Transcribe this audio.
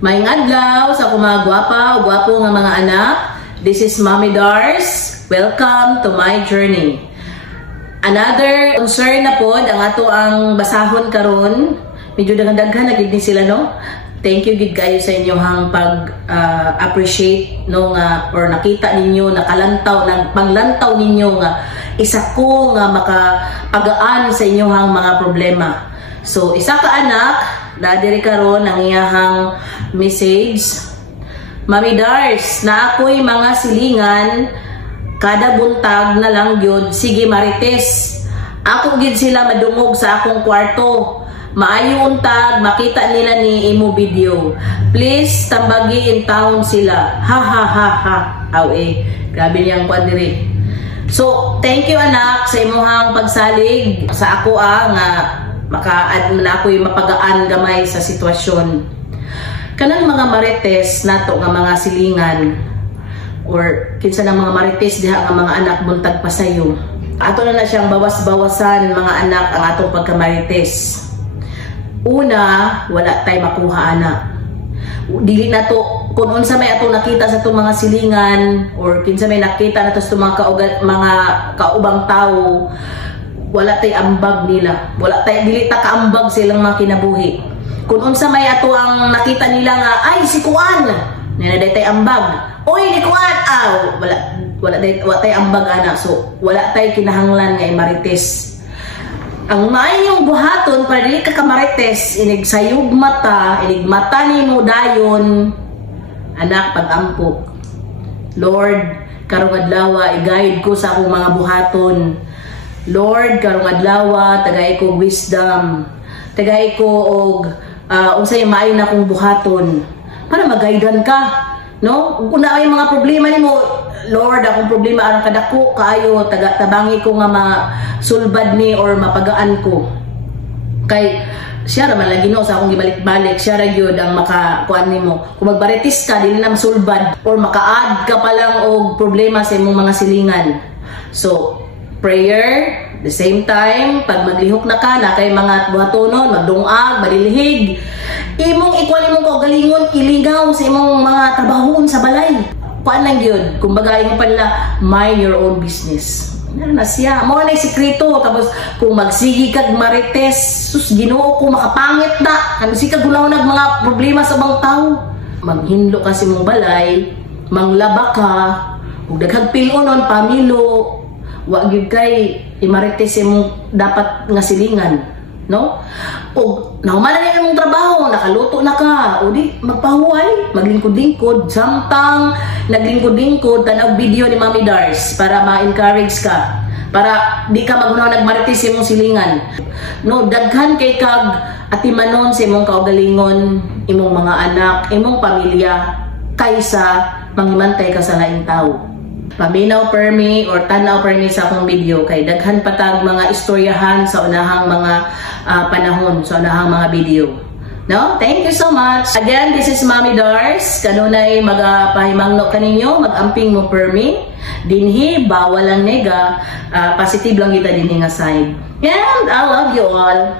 Maayong adlaw sa akong mga gwapa o gwapo nga mga anak. This is Mommy Dars. Welcome to my journey. Another concern na pod ang ato ang basahon karon. Medyo daghan-daghan na gid ni sila, no? Thank you gid kayo sa inyong appreciate no nga or nakita ninyo, nakalantaw ng panglantaw ninyo nga isa ko nga makapagaan sa inyong mga problema. So isa ka anak, dadiri karon ang iyahang message. Mommy Dars, na ako'y mga silingan kada buntag na lang gyud, sige marites. Ako gid sila madungog sa akong kwarto. Maayo untag makita nila ni imo video. Please tambagi in town sila. Ha ha ha ha. Aw grabe niyang kwadiri. So, thank you anak sa imong pagsalig sa ako nga maka-add na ako'y mapagaan gamay sa sitwasyon. Kanang mga marites nato nga mga silingan or kinsa ng mga marites diha nga mga anak buntag pa sayo. Ato na siyang bawas-bawasan mga anak ang atong pagkamarites. Una, wala tay makuha ana. Dili na to kung unsa may ato nakita sa itong mga silingan or kinsa may nakita na to sa mga kaubang tao, wala tay ambag nila. Wala tay dili ta kaambag silang mga kinabuhi. Kung unsa may ato ang nakita nila nga ay si Kuan, nina tay ambag. Oy ni Kuan, wala tay ambag ana. So wala tay kinahanglan nga marites. Ang maayong buhaton para dili ka kamarites, inig sayog mata, inig mata nimo dayon, anak pag-ampo. Lord, karong adlaw i-guide ko sa akong mga buhaton. Lord, karong adlaw tagay ko wisdom. Tagay ko og unsay maayo na akong buhaton para mag-guidean ka, no? Kung na ay mga problema nimo, Lord, akong problema arang kadako kaayo tabangi ko nga masulbad ni or mapagaan ko. Kay siya ra man lagi no sa akong gibalik-balik, siya ra gyud ang makakuan nimo. Kung magbaritis ka dili na masulbad or maka-add ka pa lang og problema sa imong mga silingan. So, prayer, the same time, pag maglihok na ka na kay mga buhatonon, magdungag, malilihig, imong ikuan imong kaugalingon, ilingaw sa imong mga trabahoon sa balay. Kuan lang yun. Kung bagay mo pala, mind your own business. Ano na siya? Mga na sikreto. Tapos, kung magsigi kag marites, sus, Ginoo ko, makapangit na. Ano si kagulaw nag mga problema sa bang tao? Manghinlo ka si mong balay, manglaba ka, kung daghag pilonon, pamilo, wag yun kay imarites mong dapat nga silingan. No? O nahuman na yung trabaho, nakaluto na ka, o di magpahuway, maglingkod-lingkod, samtang naglingkod-lingkod, tanaw video ni Mommy Dars para ma-encourage ka, para di ka nagmarites imong silingan. No, daghan kay kag atimanon sa imong kaugalingon, imong mga anak, imong pamilya, kaysa manghimantay ka sa laing tao. Paminaw permi or tanaw permi sa akong video kay daghan patag mga istoryahan sa unahang mga panahon, sa unahang mga video. No? Thank you so much. Again, this is Mommy Dars. Kanunay magpahimangno kaninyo, magamping mo permi. Dinhi bawal lang nega, positive lang kita dinhi nga side. And I love you all.